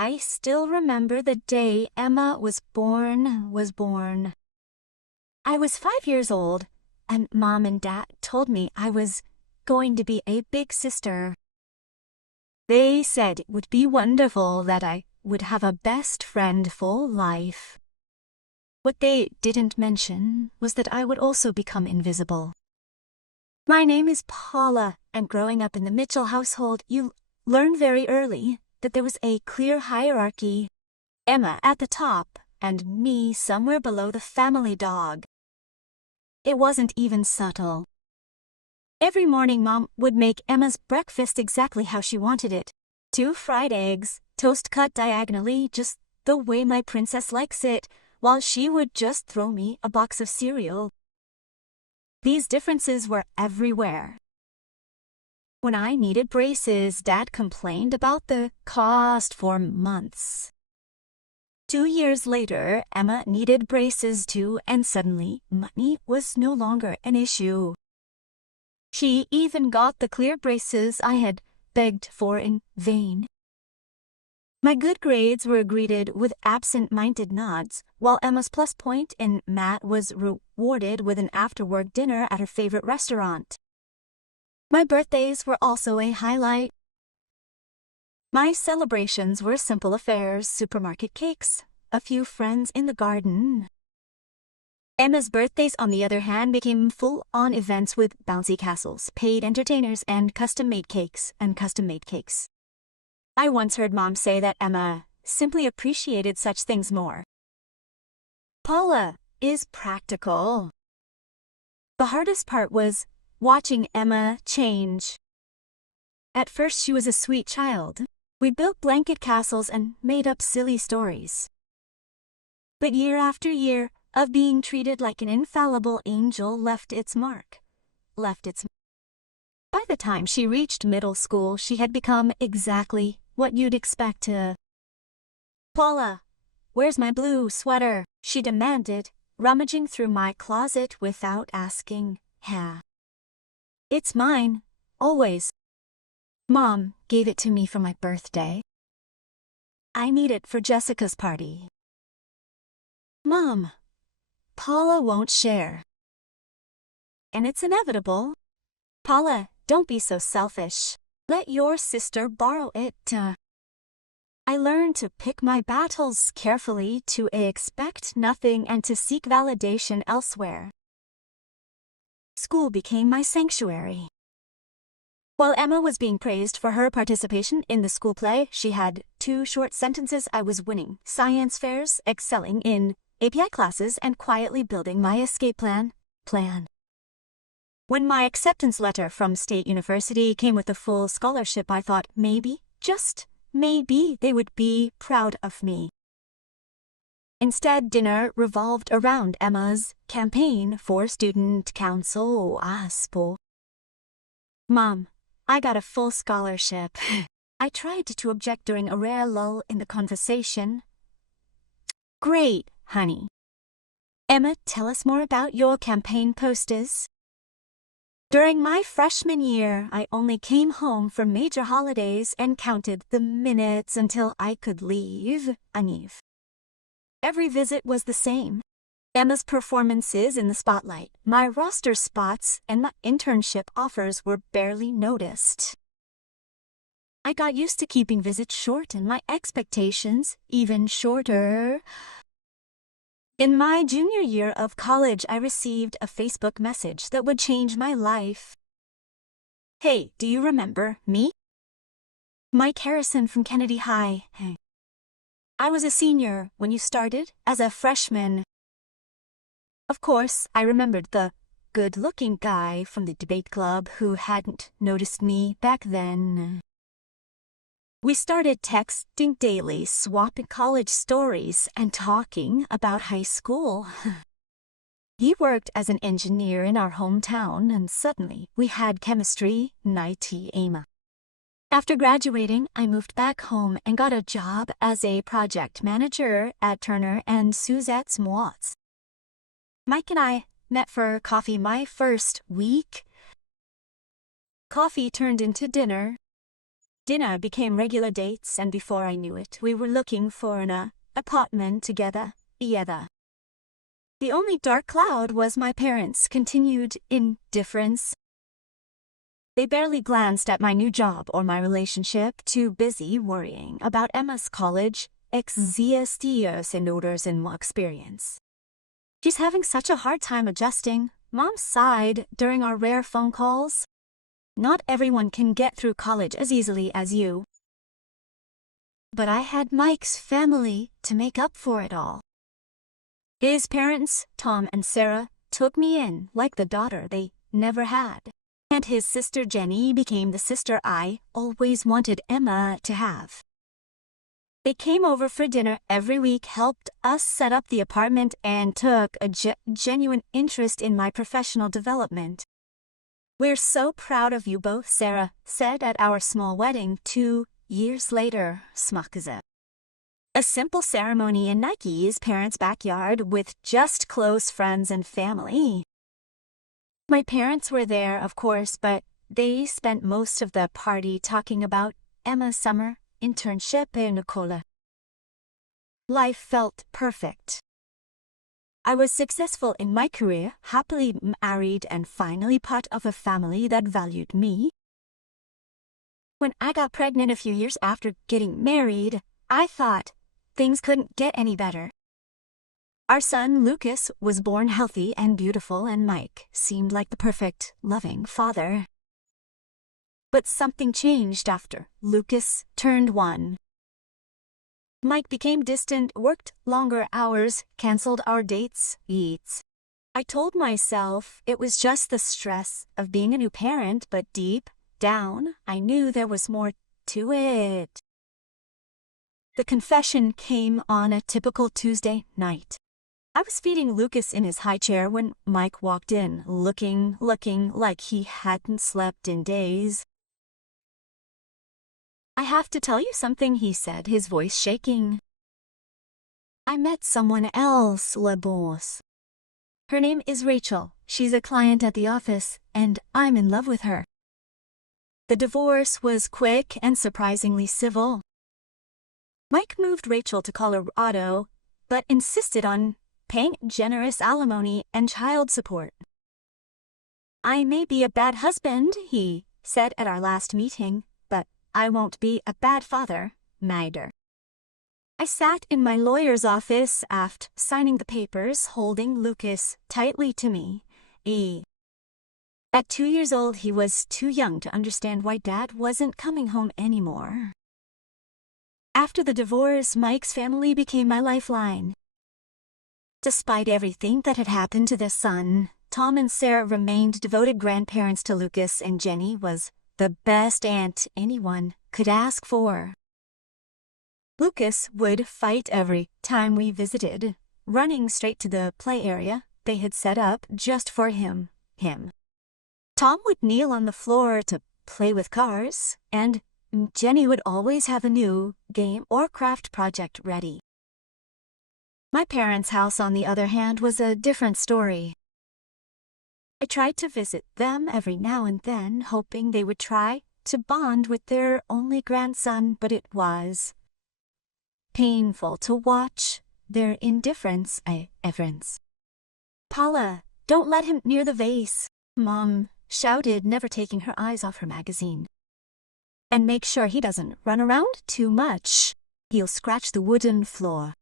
I still remember the day Emma was born. I was 5 years old, and Mom and Dad told me I was going to be a big sister. They said it would be wonderful that I would have a best friend for life. What they didn't mention was that I would also become invisible. My name is Paula, and growing up in the Mitchell household, you learn very early that there was a clear hierarchy. Emma at the top, and me somewhere below the family dog. It wasn't even subtle. Every morning Mom would make Emma's breakfast exactly how she wanted it. 2 fried eggs, toast cut diagonally just the way my princess likes it, while she would just throw me a box of cereal. These differences were everywhere. When I needed braces, Dad complained about the cost for months. 2 years later, Emma needed braces too, and suddenly money was no longer an issue. She even got the clear braces I had begged for in vain. My good grades were greeted with absent-minded nods, while Emma's plus point in math was rewarded with an after-work dinner at her favorite restaurant. My birthdays were also a highlight. My celebrations were simple affairs, supermarket cakes, a few friends in the garden. Emma's birthdays, on the other hand, became full-on events with bouncy castles, paid entertainers, and custom-made cakes. I once heard Mom say that Emma simply appreciated such things more. Paula is practical. The hardest part was watching Emma change. At first she was a sweet child. We built blanket castles and made up silly stories. But year after year of being treated like an infallible angel left its mark. By the time she reached middle school, she had become exactly what you'd expect. Paula, where's my blue sweater? She demanded, rummaging through my closet without asking. It's mine, always. Mom gave it to me for my birthday. I need it for Jessica's party. Mom, Paula won't share. And it's inevitable. Paula, don't be so selfish. Let your sister borrow it. I learned to pick my battles carefully, to expect nothing and to seek validation elsewhere. School became my sanctuary. While Emma was being praised for her participation in the school play, she had 2 short sentences: I was winning science fairs, excelling in API classes, and quietly building my escape plan. When my acceptance letter from State University came with a full scholarship, I thought maybe, just maybe, they would be proud of me. Instead, dinner revolved around Emma's campaign for student council. Mom, I got a full scholarship. I tried to object during a rare lull in the conversation. Great, honey. Emma, tell us more about your campaign posters. During my freshman year, I only came home for major holidays and counted the minutes until I could leave. Every visit was the same. Emma's performances in the spotlight, my roster spots, and my internship offers were barely noticed. I got used to keeping visits short and my expectations even shorter. In my junior year of college, I received a Facebook message that would change my life. Hey, do you remember me? Mike Harrison from Kennedy High. I was a senior when you started as a freshman. Of course, I remembered the good-looking guy from the debate club who hadn't noticed me back then. We started texting daily, swapping college stories, and talking about high school. He worked as an engineer in our hometown, and suddenly we had chemistry. After graduating, I moved back home and got a job as a project manager at Turner and Suzette's Moats. Mike and I met for coffee my first week. Coffee turned into dinner. Dinner became regular dates, and before I knew it, we were looking for an apartment together. The only dark cloud was my parents' continued indifference. They barely glanced at my new job or my relationship, too busy worrying about Emma's college estudios and experience. She's having such a hard time adjusting, Mom sighed during our rare phone calls. Not everyone can get through college as easily as you. But I had Mike's family to make up for it all. His parents, Tom and Sarah, took me in like the daughter they never had. And his sister Jenny became the sister I always wanted Emma to have. They came over for dinner every week, helped us set up the apartment, and took a genuine interest in my professional development. "We're so proud of you both," Sarah said at our small wedding 2 years later. A simple ceremony in Nike's parents' backyard with just close friends and family. My parents were there, of course, but they spent most of the party talking about Emma's summer internship in Nicola. Life felt perfect. I was successful in my career, happily married, and finally part of a family that valued me. When I got pregnant a few years after getting married, I thought things couldn't get any better. Our son, Lucas, was born healthy and beautiful, and Mike seemed like the perfect, loving father. But something changed after Lucas turned 1. Mike became distant, worked longer hours, canceled our dates. I told myself it was just the stress of being a new parent, but deep down, I knew there was more to it. The confession came on a typical Tuesday night. I was feeding Lucas in his high chair when Mike walked in, looking like he hadn't slept in days. "I have to tell you something," he said, his voice shaking. "I met someone else, le boss. Her name is Rachel. She's a client at the office, and I'm in love with her." The divorce was quick and surprisingly civil. Mike moved Rachel to Colorado, but insisted on paying generous alimony and child support. "I may be a bad husband," he said at our last meeting, "but I won't be a bad father, neither." I sat in my lawyer's office after signing the papers, holding Lucas tightly to me. At 2 years old, he was too young to understand why Dad wasn't coming home anymore. After the divorce, Mike's family became my lifeline. Despite everything that had happened to their son, Tom and Sarah remained devoted grandparents to Lucas, and Jenny was the best aunt anyone could ask for. Lucas would fight every time we visited, running straight to the play area they had set up just for him. Tom would kneel on the floor to play with cars, and Jenny would always have a new game or craft project ready. My parents' house, on the other hand, was a different story. I tried to visit them every now and then, hoping they would try to bond with their only grandson, but it was painful to watch their indifference. "Paula, don't let him near the vase," Mom shouted, never taking her eyes off her magazine. "And make sure he doesn't run around too much. He'll scratch the wooden floor."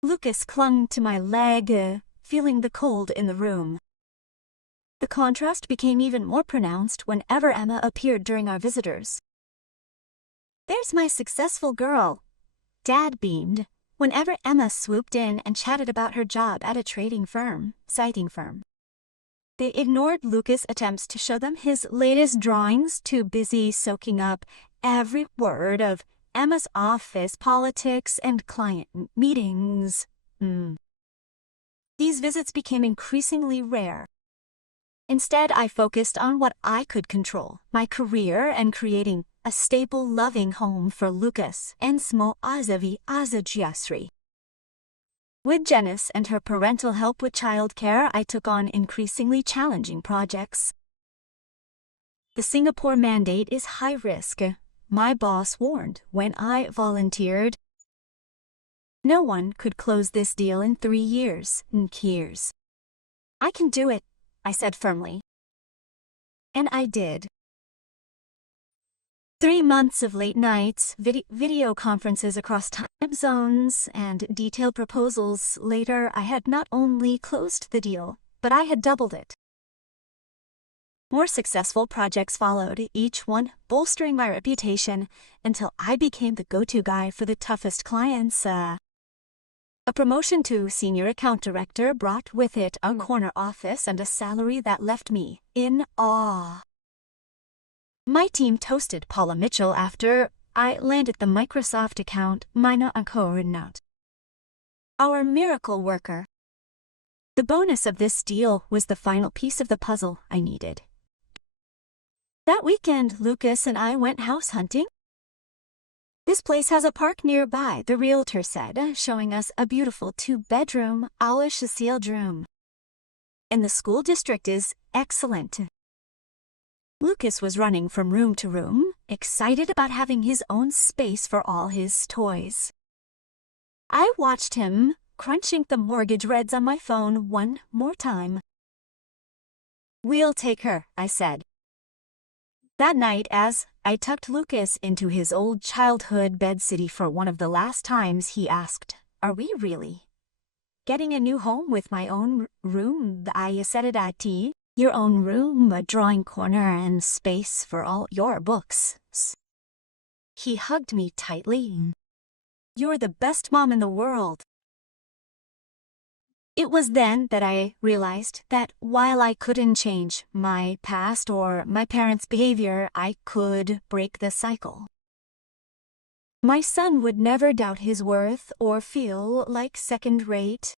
Lucas clung to my leg, feeling the cold in the room. The contrast became even more pronounced whenever Emma appeared during our visitors. "There's my successful girl," Dad beamed whenever Emma swooped in and chatted about her job at a siting firm. They ignored Lucas' attempts to show them his latest drawings, too busy soaking up every word of Emma's office politics and client meetings. These visits became increasingly rare. Instead, I focused on what I could control, my career, and creating a stable, loving home for Lucas and small Azajiasri. With Janice and her parental help with childcare, I took on increasingly challenging projects. The Singapore mandate is high risk, my boss warned when I volunteered. No one could close this deal in 3 years. Years. I can do it, I said firmly. And I did. 3 months of late nights, video conferences across time zones, and detailed proposals later, I had not only closed the deal, but I had doubled it. More successful projects followed, each one bolstering my reputation until I became the go-to guy for the toughest clients. A promotion to senior account director brought with it a corner office and a salary that left me in awe. My team toasted Paula Mitchell after I landed the Microsoft account Meine Eltern. Our miracle worker. The bonus of this deal was the final piece of the puzzle I needed. That weekend, Lucas and I went house hunting. This place has a park nearby, the realtor said, showing us a beautiful 2-bedroom, all-sealed room. And the school district is excellent. Lucas was running from room to room, excited about having his own space for all his toys. I watched him, crunching the mortgage reads on my phone one more time. "We'll take her," I said. That night, as I tucked Lucas into his old childhood bed city for one of the last times, he asked, "Are we really getting a new home with my own room?" I said it at tea. "Your own room, a drawing corner, and space for all your books." He hugged me tightly. "You're the best mom in the world." It was then that I realized that while I couldn't change my past or my parents' behavior, I could break the cycle. My son would never doubt his worth or feel like second-rate.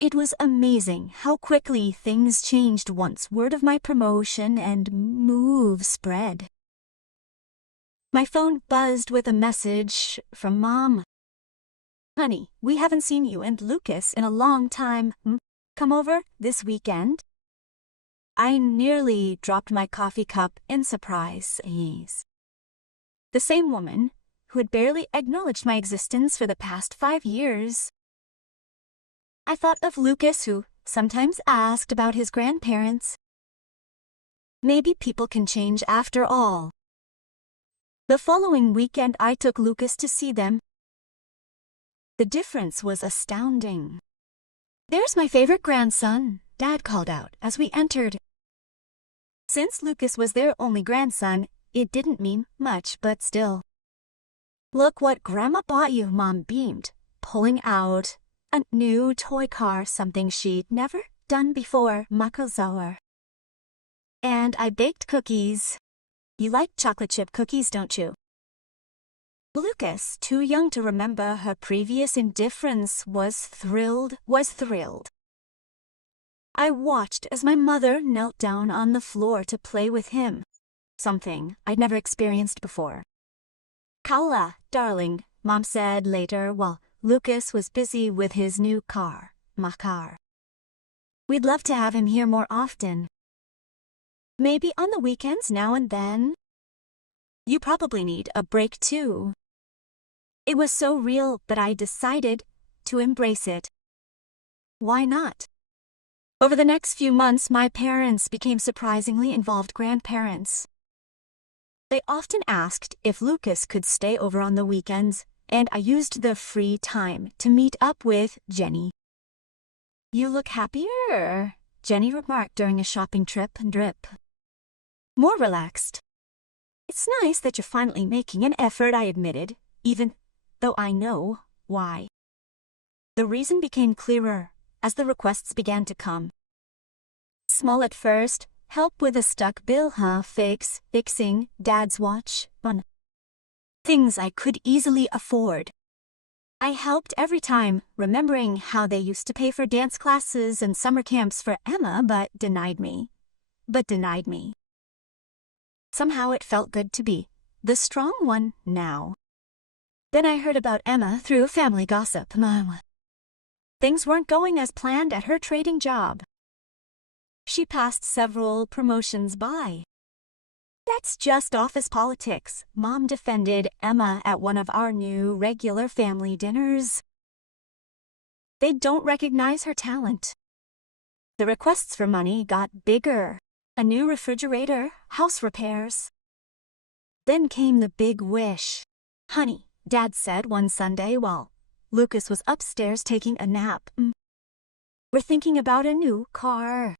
It was amazing how quickly things changed once word of my promotion and move spread. My phone buzzed with a message from Mom. "Honey, we haven't seen you and Lucas in a long time. Come over this weekend?" I nearly dropped my coffee cup in surprise. The same woman who had barely acknowledged my existence for the past 5 years. I thought of Lucas, who sometimes asked about his grandparents. Maybe people can change after all. The following weekend, I took Lucas to see them. The difference was astounding. "There's my favorite grandson," Dad called out as we entered. Since Lucas was their only grandson, it didn't mean much, but still. "Look what Grandma bought you," Mom beamed, pulling out a new toy car, something she'd never done before. Makozoer. "And I baked cookies. You like chocolate chip cookies, don't you?" Lucas, too young to remember her previous indifference, was thrilled. I watched as my mother knelt down on the floor to play with him, something I'd never experienced before. "Kaula, darling," Mom said later while Lucas was busy with his new car, Makar. "We'd love to have him here more often. Maybe on the weekends now and then. You probably need a break too." It was so real that I decided to embrace it. Why not? Over the next few months, my parents became surprisingly involved grandparents. They often asked if Lucas could stay over on the weekends, and I used the free time to meet up with Jenny. "You look happier," Jenny remarked during a shopping trip. "More relaxed." "It's nice that you're finally making an effort," I admitted, even though I know why. The reason became clearer as the requests began to come. Small at first, help with a stuck bill, fixing Dad's watch, things I could easily afford. I helped every time, remembering how they used to pay for dance classes and summer camps for Emma, but denied me. Somehow it felt good to be the strong one now. Then I heard about Emma through family gossip. Things weren't going as planned at her trading job. She passed several promotions by. That's just office politics, Mom defended Emma at one of our new regular family dinners. They don't recognize her talent. The requests for money got bigger. A new refrigerator, house repairs. Then came the big wish. Honey, Dad said one Sunday while Lucas was upstairs taking a nap. We're thinking about a new car.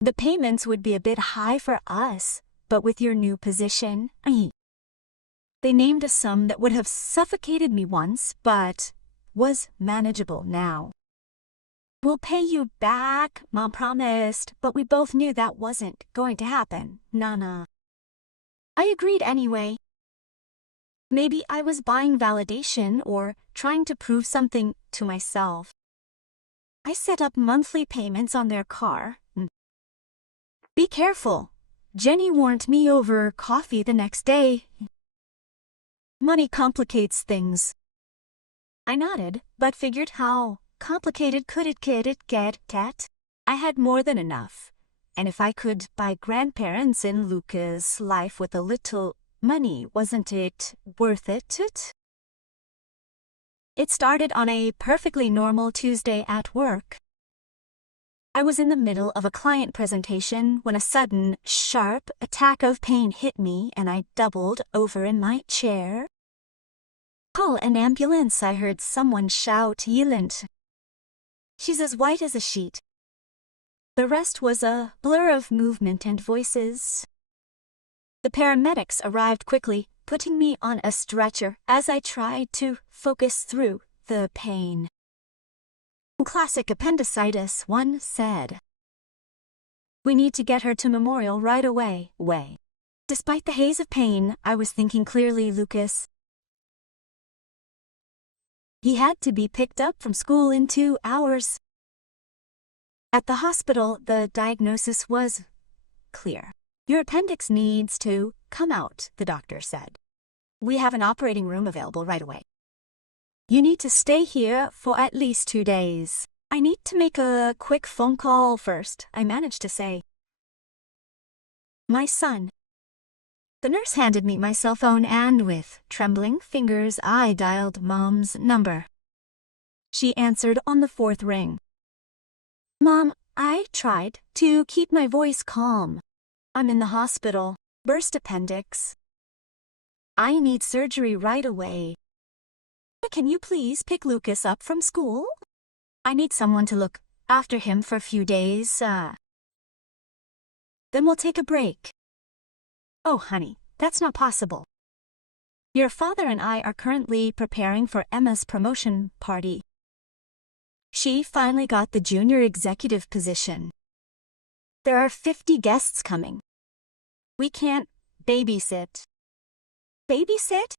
The payments would be a bit high for us, but with your new position, they named a sum that would have suffocated me once, but was manageable now. We'll pay you back, Mom promised, but we both knew that wasn't going to happen. Nana. I agreed anyway. Maybe I was buying validation or trying to prove something to myself. I set up monthly payments on their car. Be careful. Jenny warned me over coffee the next day. Money complicates things. I nodded, but figured how complicated could it get? I had more than enough. And if I could buy grandparents in Lucas' life with a little money, wasn't it worth it? It started on a perfectly normal Tuesday at work. I was in the middle of a client presentation when a sudden, sharp attack of pain hit me and I doubled over in my chair. Call an ambulance, I heard someone shout, yelling. She's as white as a sheet. The rest was a blur of movement and voices. The paramedics arrived quickly, putting me on a stretcher as I tried to focus through the pain. Classic appendicitis, one said. We need to get her to Memorial right away. Despite the haze of pain, I was thinking clearly. Lucas. He had to be picked up from school in 2 hours. At the hospital, the diagnosis was clear. Your appendix needs to come out, the doctor said. We have an operating room available right away. You need to stay here for at least 2 days. I need to make a quick phone call first, I managed to say. My son. The nurse handed me my cell phone and with trembling fingers I dialed Mom's number. She answered on the 4th ring. Mom, I tried to keep my voice calm. I'm in the hospital. Burst appendix. I need surgery right away. Can you please pick Lucas up from school? I need someone to look after him for a few days. Then we'll take a break. Oh, honey, that's not possible. Your father and I are currently preparing for Emma's promotion party. She finally got the junior executive position. There are 50 guests coming. We can't babysit. Babysit?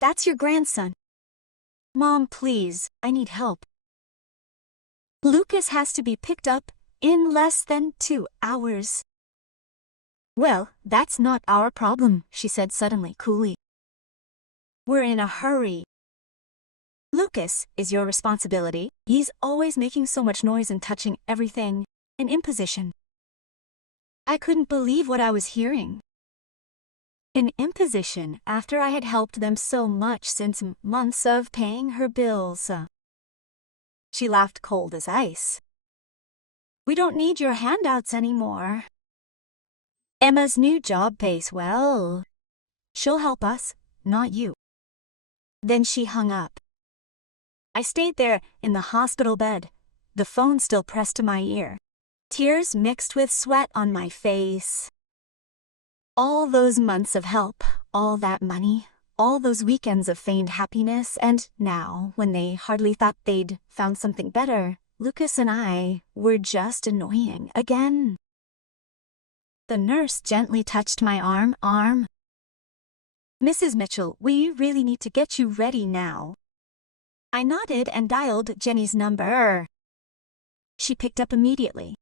That's your grandson. Mom, please, I need help. Lucas has to be picked up in less than 2 hours. Well, that's not our problem, she said suddenly, coolly. We're in a hurry. Lucas is your responsibility. He's always making so much noise and touching everything. An imposition. I couldn't believe what I was hearing. An imposition after I had helped them so much since months of paying her bills. She laughed cold as ice. We don't need your handouts anymore. Emma's new job pays well. She'll help us, not you. Then she hung up. I stayed there in the hospital bed, the phone still pressed to my ear. Tears mixed with sweat on my face. All those months of help, all that money, all those weekends of feigned happiness, and now, when they hardly thought they'd found something better, Lucas and I were just annoying again. The nurse gently touched my arm. Mrs. Mitchell, we really need to get you ready now. I nodded and dialed Jenny's number. She picked up immediately.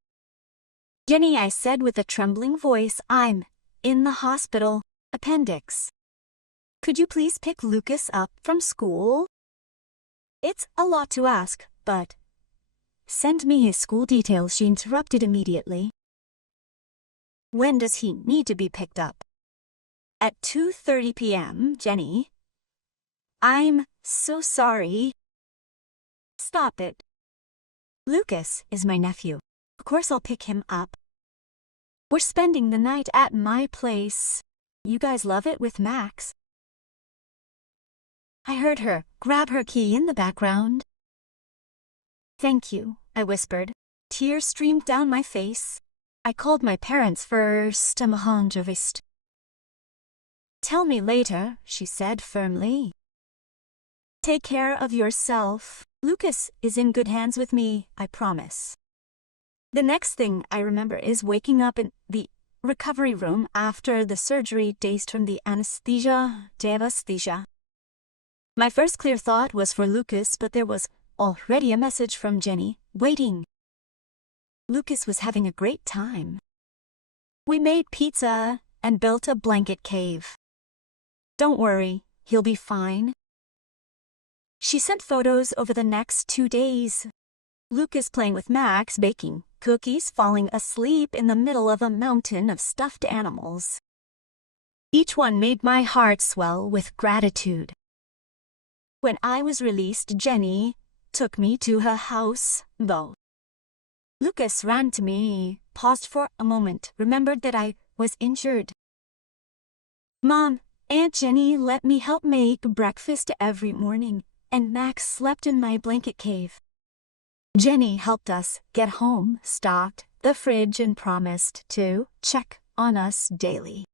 Jenny, I said with a trembling voice, I'm in the hospital. Appendix. Could you please pick Lucas up from school? It's a lot to ask, but... Send me his school details, she interrupted immediately. When does he need to be picked up? At 2:30 p.m., Jenny. I'm so sorry. Stop it. Lucas is my nephew. Of course I'll pick him up. We're spending the night at my place. You guys love it with Max. I heard her grab her key in the background. Thank you, I whispered. Tears streamed down my face. I called my parents first. Tell me later, she said firmly. Take care of yourself. Lucas is in good hands with me, I promise. The next thing I remember is waking up in the recovery room after the surgery, dazed from the anesthesia. My first clear thought was for Lucas, but there was already a message from Jenny, waiting. Lucas was having a great time. We made pizza and built a blanket cave. Don't worry, he'll be fine. She sent photos over the next 2 days. Lucas playing with Max, baking cookies, falling asleep in the middle of a mountain of stuffed animals. Each one made my heart swell with gratitude. When I was released, Jenny took me to her house, though. Lucas ran to me, paused for a moment, remembered that I was injured. Mom, Aunt Jenny let me help make breakfast every morning, and Max slept in my blanket cave. Jenny helped us get home, stocked the fridge, and promised to check on us daily.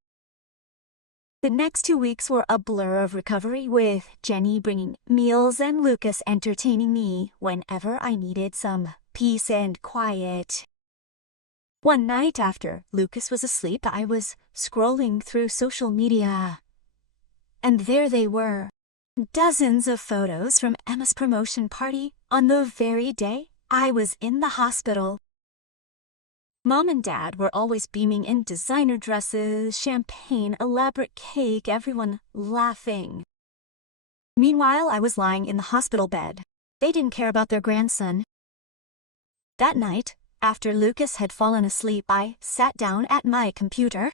The next 2 weeks were a blur of recovery, with Jenny bringing meals and Lucas entertaining me whenever I needed some peace and quiet. One night after Lucas was asleep, I was scrolling through social media. And there they were. Dozens of photos from Emma's promotion party on the very day I was in the hospital. Mom and Dad were always beaming in designer dresses, champagne, elaborate cake, everyone laughing. Meanwhile, I was lying in the hospital bed. They didn't care about their grandson. That night, after Lucas had fallen asleep, I sat down at my computer.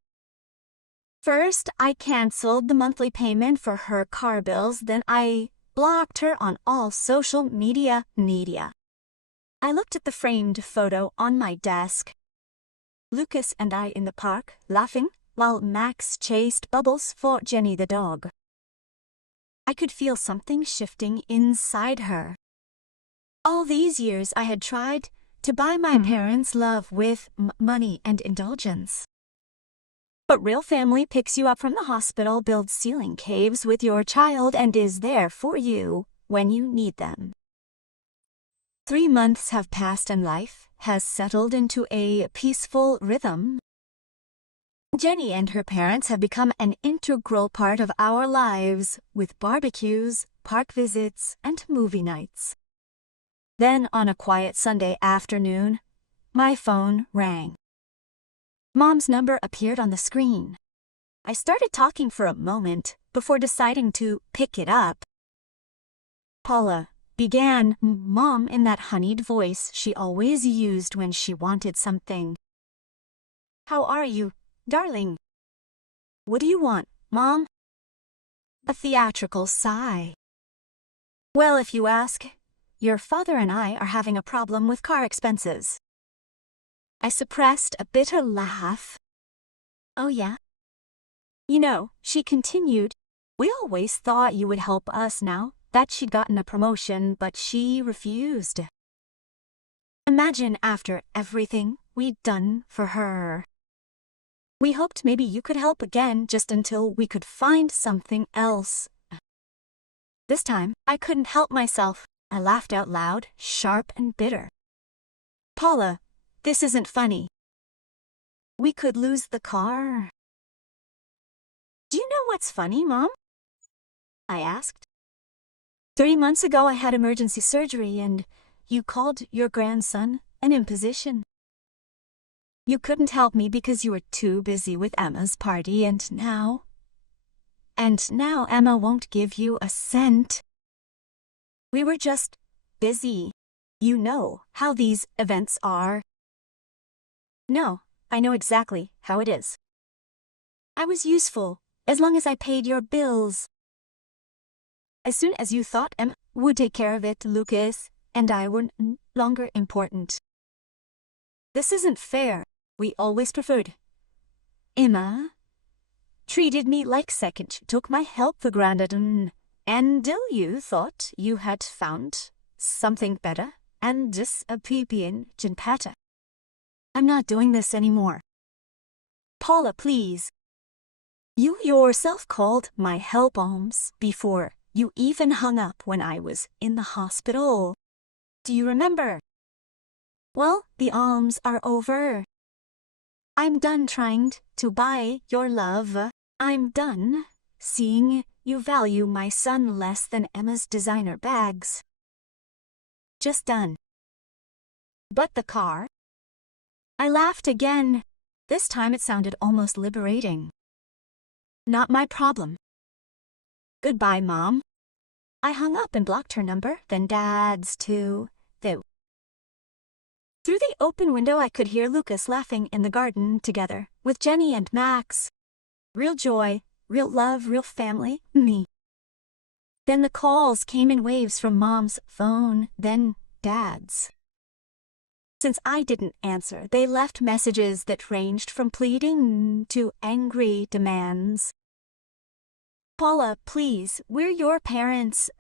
First, I canceled the monthly payment for her car bills, then I blocked her on all social media. I looked at the framed photo on my desk. Lucas and I in the park, laughing, while Max chased Bubbles for Jenny the dog. I could feel something shifting inside her. All these years I had tried to buy my parents' love with money and indulgence. But real family picks you up from the hospital, builds ceiling caves with your child, and is there for you when you need them. 3 months have passed and life has settled into a peaceful rhythm. Jenny and her parents have become an integral part of our lives, with barbecues, park visits, and movie nights. Then, on a quiet Sunday afternoon, my phone rang. Mom's number appeared on the screen. I started talking for a moment before deciding to pick it up. Paula, began Mom in that honeyed voice she always used when she wanted something. How are you, darling? What do you want, Mom? A theatrical sigh. Well, if you ask, your father and I are having a problem with car expenses. I suppressed a bitter laugh. Oh yeah? You know, she continued, we always thought you would help us now that she'd gotten a promotion, but she refused. Imagine after everything we'd done for her. We hoped maybe you could help again, just until we could find something else. This time, I couldn't help myself. I laughed out loud, sharp and bitter. Paula, this isn't funny. We could lose the car. Do you know what's funny, Mom? I asked. 3 months ago I had emergency surgery and you called your grandson an imposition. You couldn't help me because you were too busy with Emma's party, and now Emma won't give you a cent. We were just busy. You know how these events are. No, I know exactly how it is. I was useful as long as I paid your bills. As soon as you thought Emma would take care of it, Lucas and I were no longer important. This isn't fair. We always preferred. Emma treated me like second. She took my help for granted until you thought you had found something better and disappeared. I'm not doing this anymore. Paula, please. You yourself called my help alms before you even hung up when I was in the hospital. Do you remember? Well, the alms are over. I'm done trying to buy your love. I'm done seeing you value my son less than Emma's designer bags. Just done. But the car? I laughed again. This time it sounded almost liberating. Not my problem. Goodbye, Mom. I hung up and blocked her number, then Dad's too. Through the open window I could hear Lucas laughing in the garden together with Jenny and Max. Real joy, real love, real family, me. Then the calls came in waves from Mom's phone, then Dad's. Since I didn't answer, they left messages that ranged from pleading to angry demands. Paula, please, we're your parents.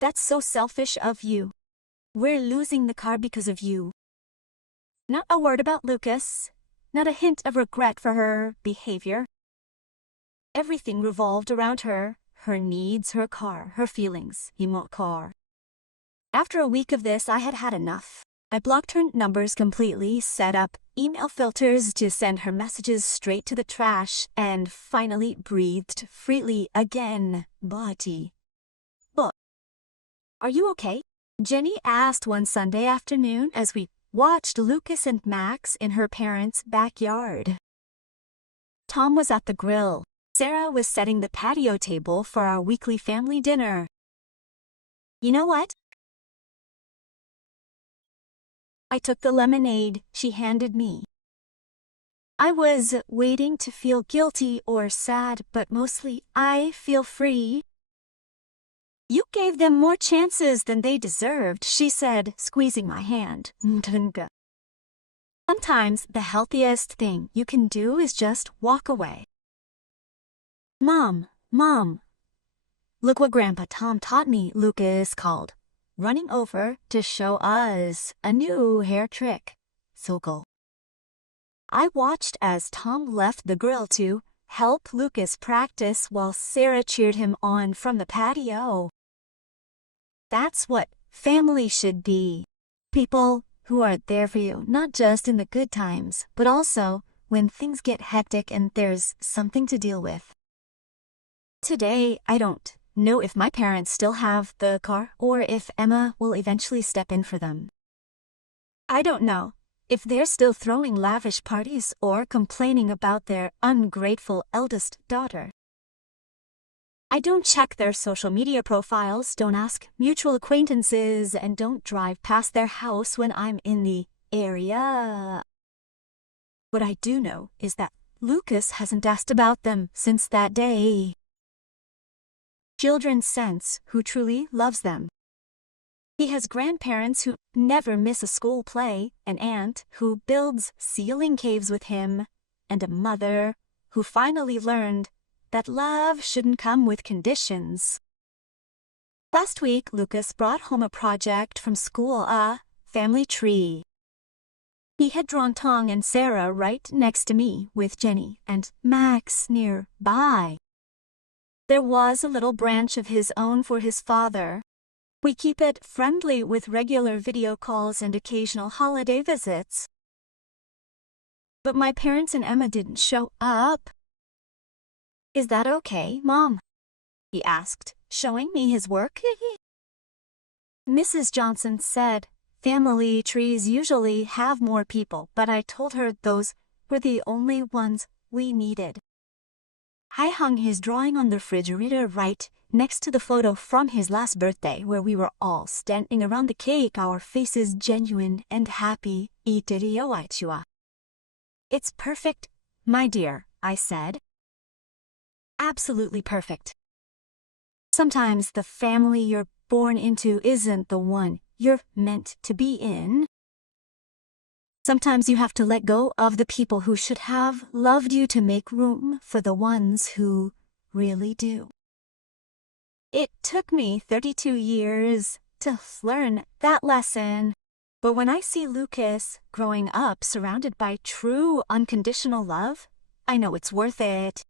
That's so selfish of you. We're losing the car because of you. Not a word about Lucas, not a hint of regret for her behavior. Everything revolved around her needs, her car, her feelings, car. After a week of this, I had had enough. I blocked her numbers completely, set up email filters to send her messages straight to the trash, and finally breathed freely again. But are you okay? Jenny asked one Sunday afternoon as we watched Lucas and Max in her parents' backyard. Tom was at the grill. Sarah was setting the patio table for our weekly family dinner. You know what? I took the lemonade she handed me. I was waiting to feel guilty or sad, but mostly I feel free. You gave them more chances than they deserved, she said, squeezing my hand. Sometimes the healthiest thing you can do is just walk away. Mom, look what Grandpa Tom taught me, Lucas called, running over to show us a new hair trick. Sokol. I watched as Tom left the grill to help Lucas practice while Sarah cheered him on from the patio. That's what family should be. People who are there for you, not just in the good times, but also when things get hectic and there's something to deal with. Today, I don't know if my parents still have the car or if Emma will eventually step in for them. I don't know if they're still throwing lavish parties or complaining about their ungrateful eldest daughter. I don't check their social media profiles, don't ask mutual acquaintances, and don't drive past their house when I'm in the area. What I do know is that Lucas hasn't asked about them since that day. Children sense who truly loves them. He has grandparents who never miss a school play, an aunt who builds ceiling caves with him, and a mother who finally learned that love shouldn't come with conditions. Last week, Lucas brought home a project from school, a family tree. He had drawn Tong and Sarah right next to me with Jenny and Max nearby. There was a little branch of his own for his father. We keep it friendly with regular video calls and occasional holiday visits. But my parents and Emma didn't show up. Is that okay, Mom? He asked, showing me his work. Mrs. Johnson said family trees usually have more people, but I told her those were the only ones we needed. I hung his drawing on the refrigerator right next to the photo from his last birthday where we were all standing around the cake, our faces genuine and happy. It's perfect, my dear, I said. Absolutely perfect. Sometimes the family you're born into isn't the one you're meant to be in. Sometimes you have to let go of the people who should have loved you to make room for the ones who really do. It took me 32 years to learn that lesson. But when I see Lucas growing up surrounded by true unconditional love, I know it's worth it.